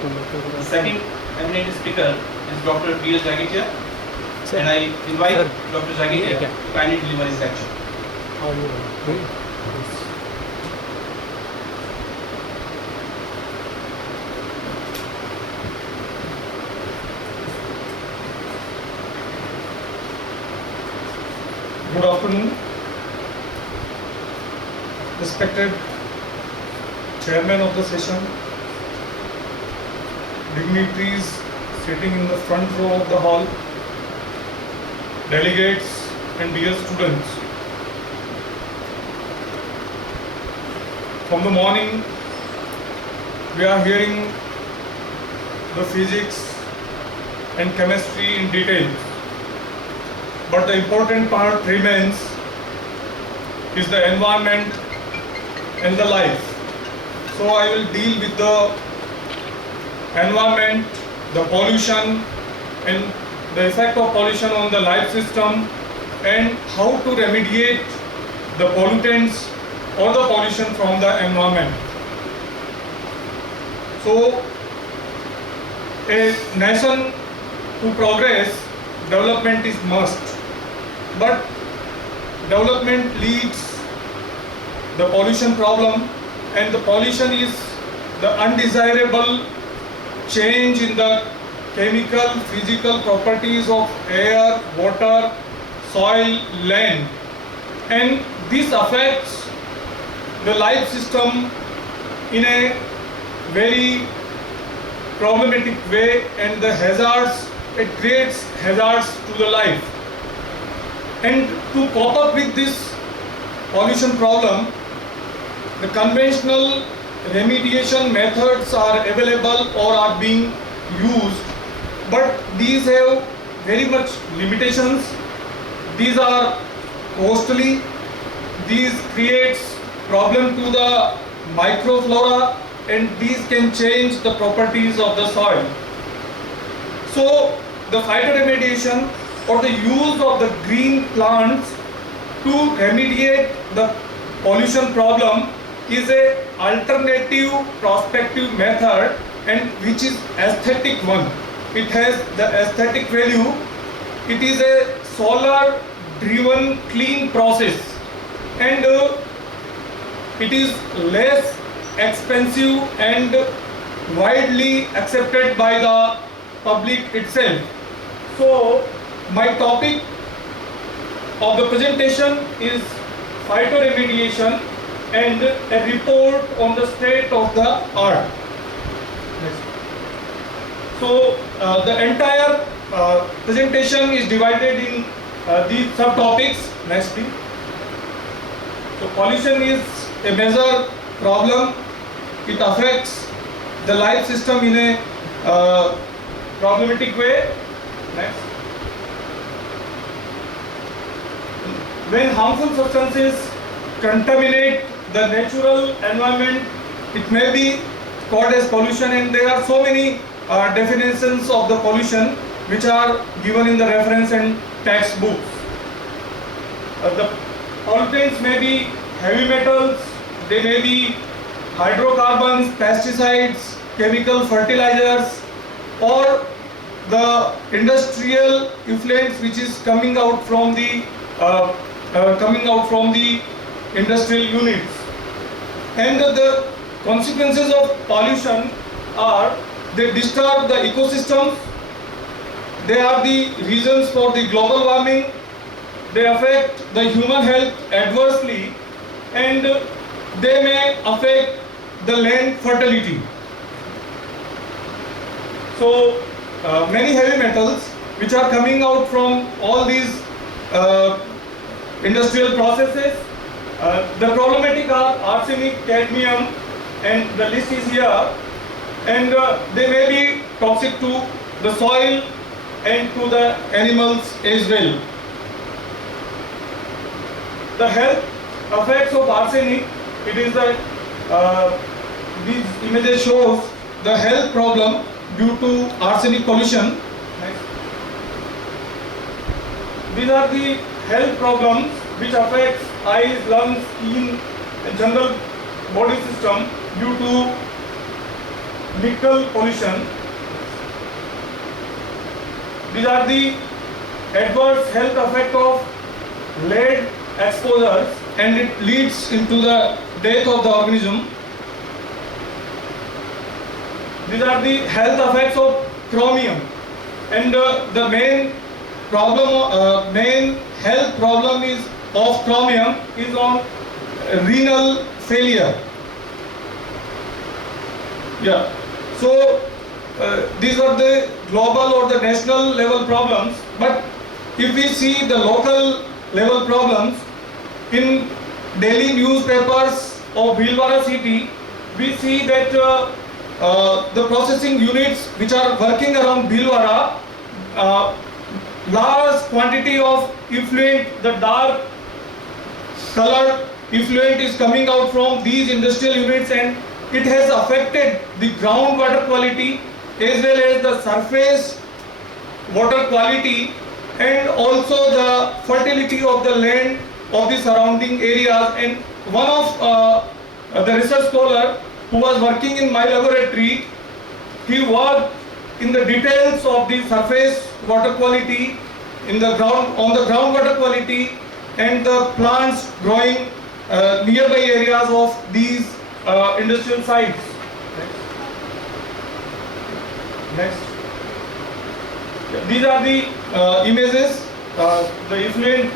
The second eminent speaker is Dr. B.S. Jagitia, and I invite Dr. Jagitia to kindly deliver his lecture. Good afternoon, respected chairman of the session, dignitaries sitting in the front row of the hall, delegates and dear students. From the morning we are hearing the physics and chemistry in detail. But the important part remains is the environment and the life. So I will deal with the environment, the pollution and the effect of pollution on the life system and how to remediate the pollutants or the pollution from the environment. So a nation to progress, development is must. But development leads the pollution problem, and the pollution is the undesirable change in the chemical, physical properties of air, water, soil, land, and this affects the life system in a very problematic way, and the hazards, it creates hazards to the life. And to cope up with this pollution problem, the conventional remediation methods are available or are being used, but these have very much limitations. These are costly, these creates problem to the microflora, and these can change the properties of the soil. So the phytoremediation or the use of the green plants to remediate the pollution problem is a alternative prospective method, and which is aesthetic one. It has the aesthetic value. It is a solar driven clean process, and it is less expensive and widely accepted by the public itself. So my topic of the presentation is phytoremediation and a report on the state of the art. So the entire presentation is divided in these subtopics. Next please. So pollution is a major problem. It affects the life system in a problematic way. Next. When harmful substances contaminate the natural environment, it may be called as pollution, and there are so many definitions of the pollution which are given in the reference and textbooks. The pollutants may be heavy metals, they may be hydrocarbons, pesticides, chemical fertilizers, or the industrial effluents which is coming out from the industrial units. And the consequences of pollution are they disturb the ecosystems, they are the reasons for the global warming, they affect the human health adversely, and they may affect the land fertility. So many heavy metals which are coming out from all these industrial processes. The problematic are arsenic, cadmium, and the list is here, and they may be toxic to the soil and to the animals as well. The health effects of arsenic, it is the these images shows the health problem due to arsenic pollution. Next. These are the health problems which affects eyes, lungs, skin and general body system due to nickel pollution. These are the adverse health effect of lead exposures, and it leads into the death of the organism. These are the health effects of chromium, and the main health problem is of chromium is on renal failure. Yeah. So these are the global or the national level problems. But if we see the local level problems in daily newspapers of Bhilwara city, we see that the processing units which are working around Bhilwara, large quantity of effluent, the dark colored effluent is coming out from these industrial units, and it has affected the groundwater quality as well as the surface water quality, and also the fertility of the land of the surrounding areas. And one of the research scholar who was working in my laboratory, he worked in the details of the surface water quality on the groundwater quality and the plants growing nearby areas of these industrial sites. Next. These are the images, the effluent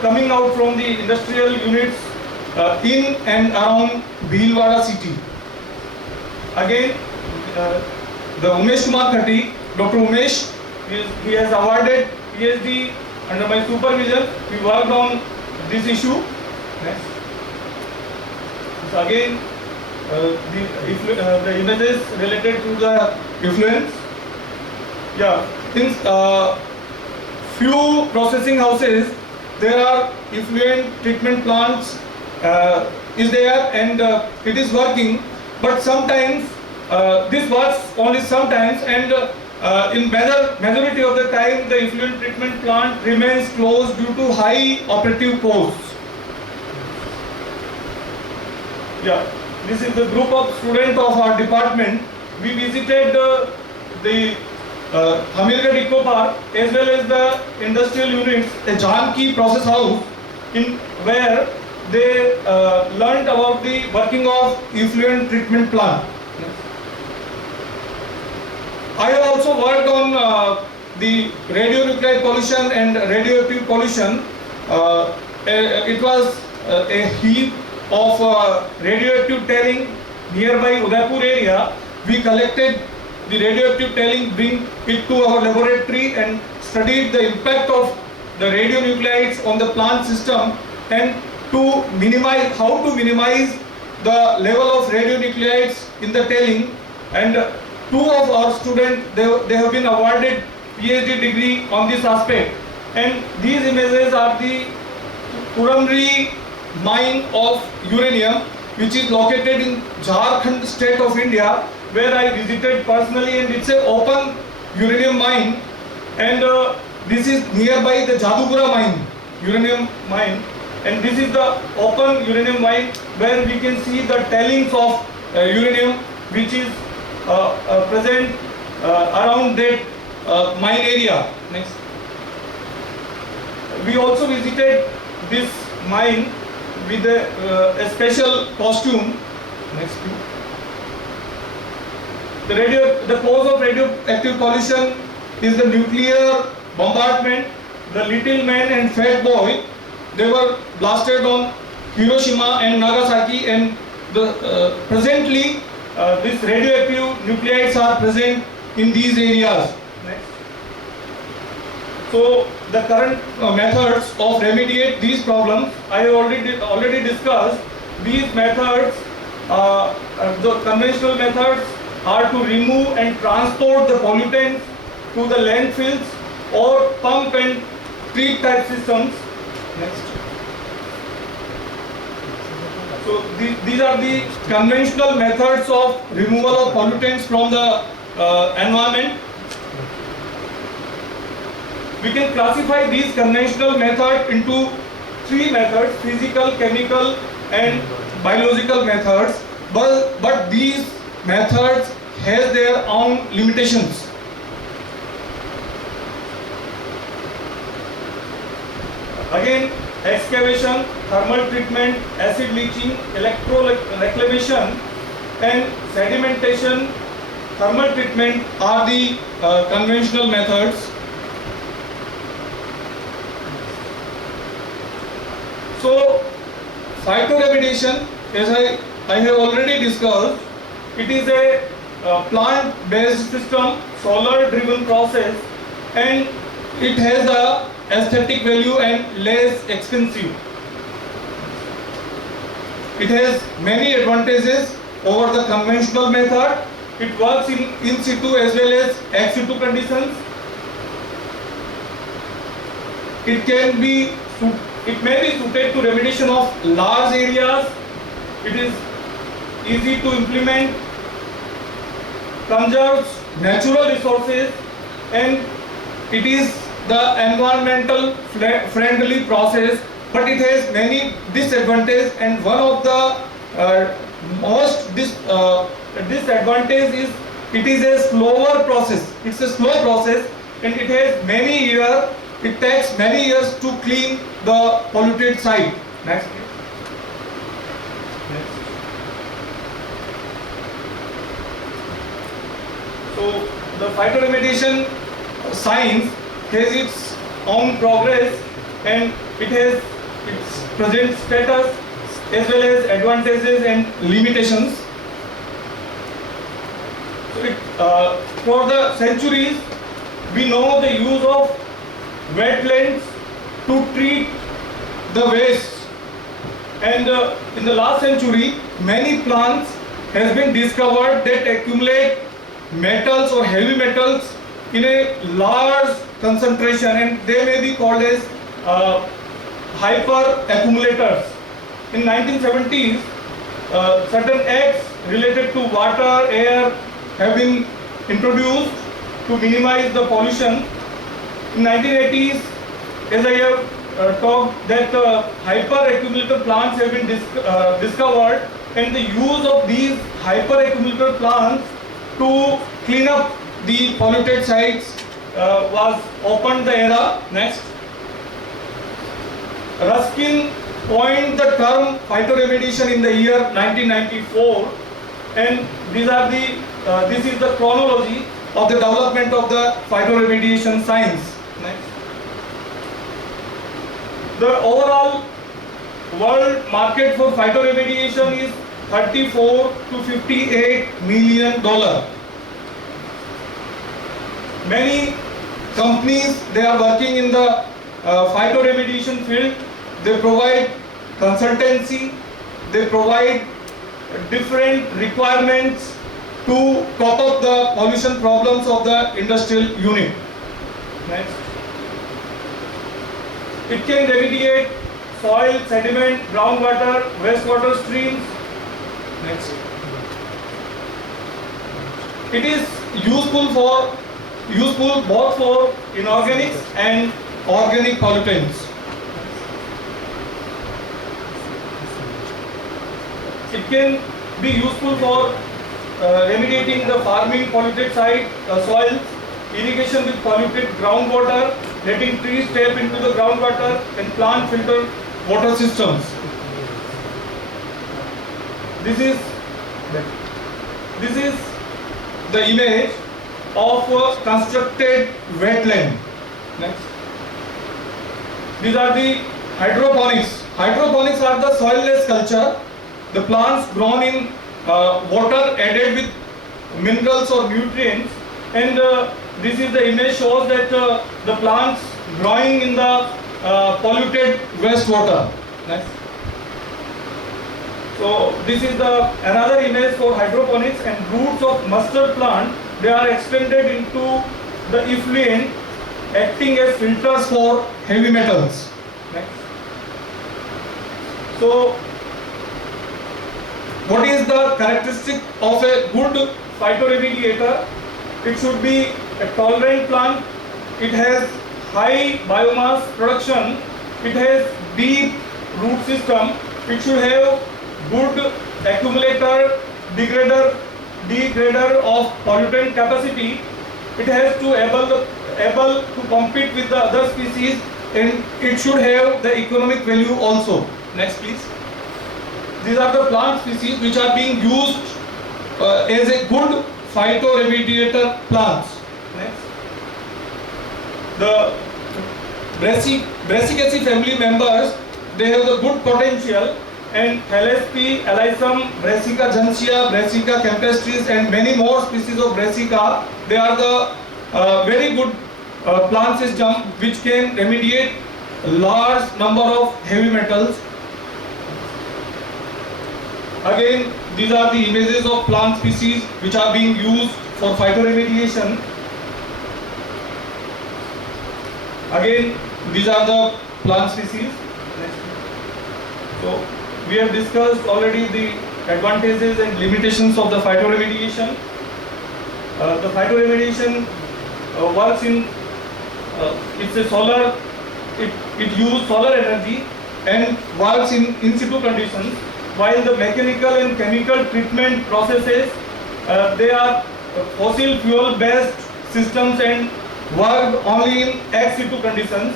coming out from the industrial units in and around Bhilwara city. Again, the Umesh Kumar Khatti, Dr. Umesh, he has awarded PhD under my supervision. We worked on this issue. Next. So again, the images related to the effluents. Yeah, in few processing houses, there are effluent treatment plants is there, and it is working. But sometimes this works only sometimes, and in majority of the time the effluent treatment plant remains closed due to high operative costs. Yeah, this is the group of students of our department. We visited the Hamirgarh Eco Park as well as the industrial units, a Janki process house, in where they learnt about the working of effluent treatment plant. I have also worked on the radionuclide pollution and radioactive pollution. It was a heap of radioactive tailing nearby Udaipur area. We collected the radioactive tailing, bring it to our laboratory and studied the impact of the radionuclides on the plant system, and to minimize, how to minimize the level of radionuclides in the tailing. And two of our students, they have been awarded PhD degree on this aspect. And these images are the Puramri mine of uranium, which is located in Jharkhand state of India, where I visited personally, and it's an open uranium mine. And this is nearby the Jadugura mine, uranium mine. And this is the open uranium mine where we can see the tailings of uranium which is present around that mine area. Next. We also visited this mine with a special costume. Next. The cause of radioactive pollution is the nuclear bombardment. The little man and fat boy, they were blasted on Hiroshima and Nagasaki, and presently these radioactive nuclides are present in these areas. Next. So the current methods of remediate these problems, I have already discussed. These methods, the conventional methods, are to remove and transport the pollutants to the landfills or pump and treat type systems. Next. So these are the conventional methods of removal of pollutants from the environment. We can classify these conventional methods into three methods: physical, chemical and biological methods. But these methods has their own limitations. Again, excavation, thermal treatment, acid leaching, electro reclamation and sedimentation, thermal treatment are the conventional methods. So, phytoremediation, as I have already discussed, it is a plant-based system, solar-driven process, and it has a aesthetic value and less expensive. It has many advantages over the conventional method. It works in situ as well as ex situ conditions. It may be suited to remediation of large areas. It is easy to implement, conserves natural resources, and it is the environmental friendly process, but it has many disadvantages, and one of the most disadvantage is it is a slower process. It's a slow process and it has many years. It takes many years to clean the polluted site. Next, please. Next. So the phytoremediation science has its own progress and it has its present status as well as advantages and limitations. So for the centuries, we know the use of wetlands to treat the waste, and in the last century many plants has been discovered that accumulate metals or heavy metals in a large concentration, and they may be called as hyper accumulators. In 1970s, certain acts related to water, air have been introduced to minimize the pollution. In 1980s, as I have talked, that hyper accumulator plants have been discovered, and the use of these hyper accumulator plants to clean up the polluted sites was opened the era. Next. Ruskin coined the term phytoremediation in the year 1994, and this is the chronology of the development of the phytoremediation science. Next. The overall world market for phytoremediation is $34 to $58 million. Many companies, they are working in the phytoremediation field. They provide consultancy, they provide different requirements to cope up the pollution problems of the industrial unit. Next. It can remediate soil, sediment, groundwater, wastewater streams. Next. It is useful both for inorganics and organic pollutants. It can be useful for remediating the farming polluted soils, irrigation with polluted groundwater, letting trees tap into the groundwater, and plant filter water systems. This is the image of a constructed wetland. Next. These are the hydroponics. Hydroponics are the soilless culture. The plants grown in water added with minerals or nutrients, and this is the image shows that the plants growing in the polluted wastewater. Next. So this is another image for hydroponics, and roots of mustard plant, they are extended into the effluent, acting as filters for heavy metals. Next. So what is the characteristic of a good phytoremediator? It should be a tolerant plant. It has high biomass production. It has deep root system. It should have good accumulator degrader degrader of pollutant capacity, it has to able to compete with the other species, and it should have the economic value also. Next please. These are the plant species which are being used as a good phytoremediator plants. Next. The Brassicaceae family members, they have the good potential, and LSP, Alyssum, Brassica gentiana, Brassica campestris and many more species of Brassica, they are the very good plant system which can remediate large number of heavy metals. Again, these are the images of plant species which are being used for phytoremediation. Again, these are the plant species. So, we have discussed already the advantages and limitations of the phytoremediation. The phytoremediation works in, it's a solar, it uses solar energy and works in situ conditions, while the mechanical and chemical treatment processes, they are fossil fuel based systems and work only in ex situ conditions.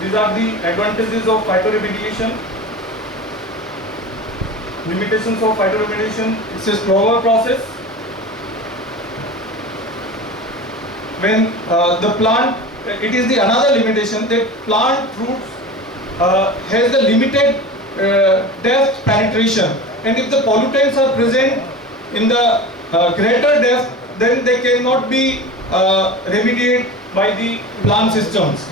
These are the advantages of phytoremediation. Limitations of phytoremediation, it's a slower process. When the plant, it is the another limitation that plant roots has the limited depth penetration, and if the pollutants are present in the greater depth, then they cannot be remediated by the plant systems.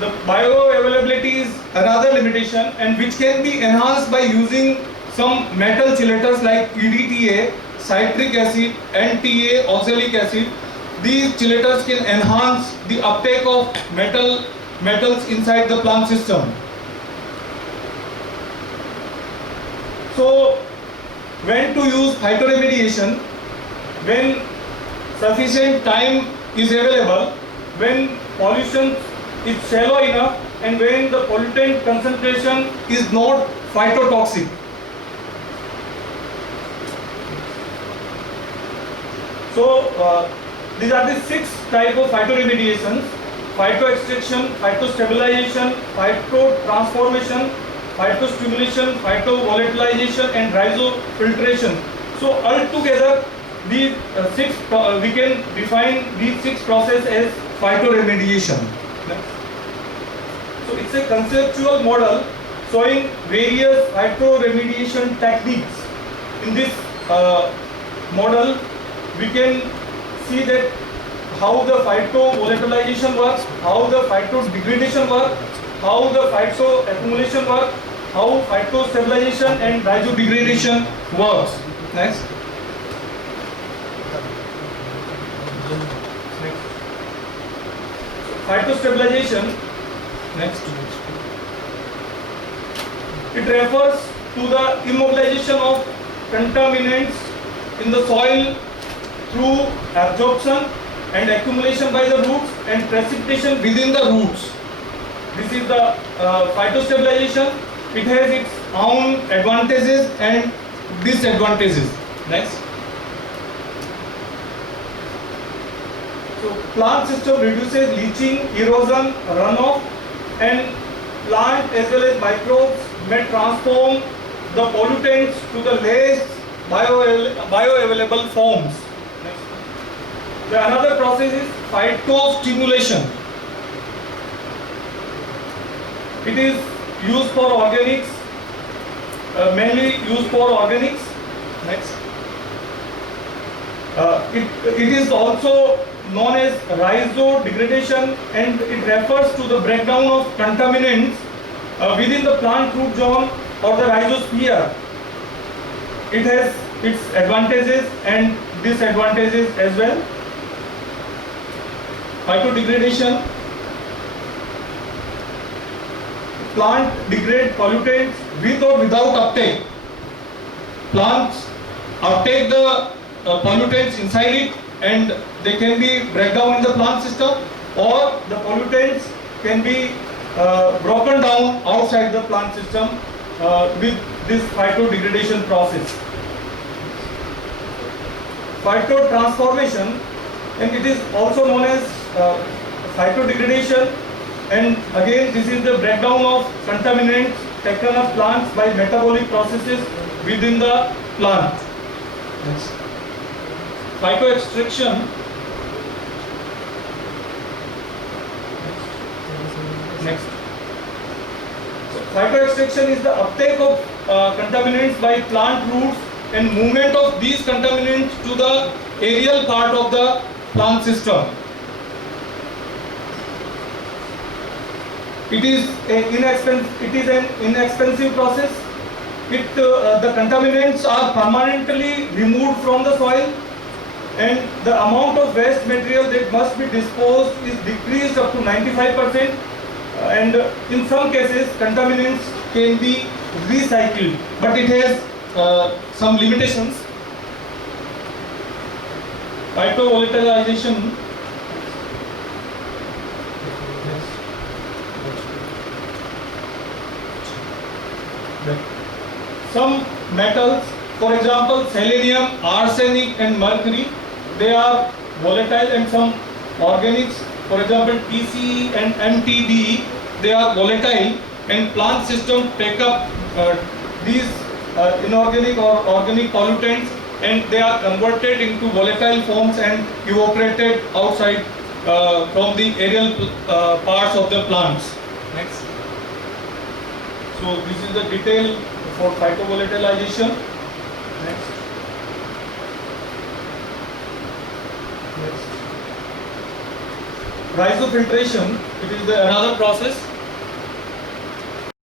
The bioavailability is another limitation, and which can be enhanced by using some metal chelators like EDTA, citric acid, NTA, oxalic acid. These chelators can enhance the uptake of metals inside the plant system. So, when to use phytoremediation? When sufficient time is available, when pollution is shallow enough, and when the pollutant concentration is not phytotoxic. So, these are the 6 types of phytoremediations: phytoextraction, phytostabilization, phytotransformation, phytostimulation, phytovolatilization and rhizofiltration. So altogether these we can define these 6 processes as phytoremediation. So it's a conceptual model showing various phytoremediation techniques. In this model, we can see that how the phytovolatilization works, how the phytodegradation works, how the phytoaccumulation works, how phytostabilization and rhizodegradation works. Next. Phytostabilization. Next. It refers to the immobilization of contaminants in the soil through absorption and accumulation by the roots and precipitation within the roots. This is the phytostabilization. It has its own advantages and disadvantages. Next. So plant system reduces leaching, erosion, runoff, and plant as well as microbes may transform the pollutants to the less bioavailable forms. Next. The another process is phytostimulation. It is used for organics, mainly used for organics. Next. It is also known as rhizodegradation, and it refers to the breakdown of contaminants within the plant root zone or the rhizosphere. It has its advantages and disadvantages as well. Phytodegradation. Plant degrade pollutants with or without uptake. Plants uptake the pollutants inside it, and they can be break down in the plant system, or the pollutants can be broken down outside the plant system with this phytodegradation process. Phytotransformation, and it is also known as phytodegradation, and again this is the breakdown of contaminants taken up plants by metabolic processes within the plant. Next. Phytoextraction. Next. So, phytoextraction is the uptake of contaminants by plant roots and movement of these contaminants to the aerial part of the plant system. It is an inexpensive process. The contaminants are permanently removed from the soil, and the amount of waste material that must be disposed is decreased up to 95%, and in some cases contaminants can be recycled, but it has some limitations. Phytovolatilization. Some metals, for example selenium, arsenic and mercury, they are volatile, and some organics, for example TCE and MTD, they are volatile, and plant system take up these inorganic or organic pollutants, and they are converted into volatile forms and evaporated outside from the aerial parts of the plants. Next. So this is the detail for phytovolatilization. Next. Rhizofiltration, it is another process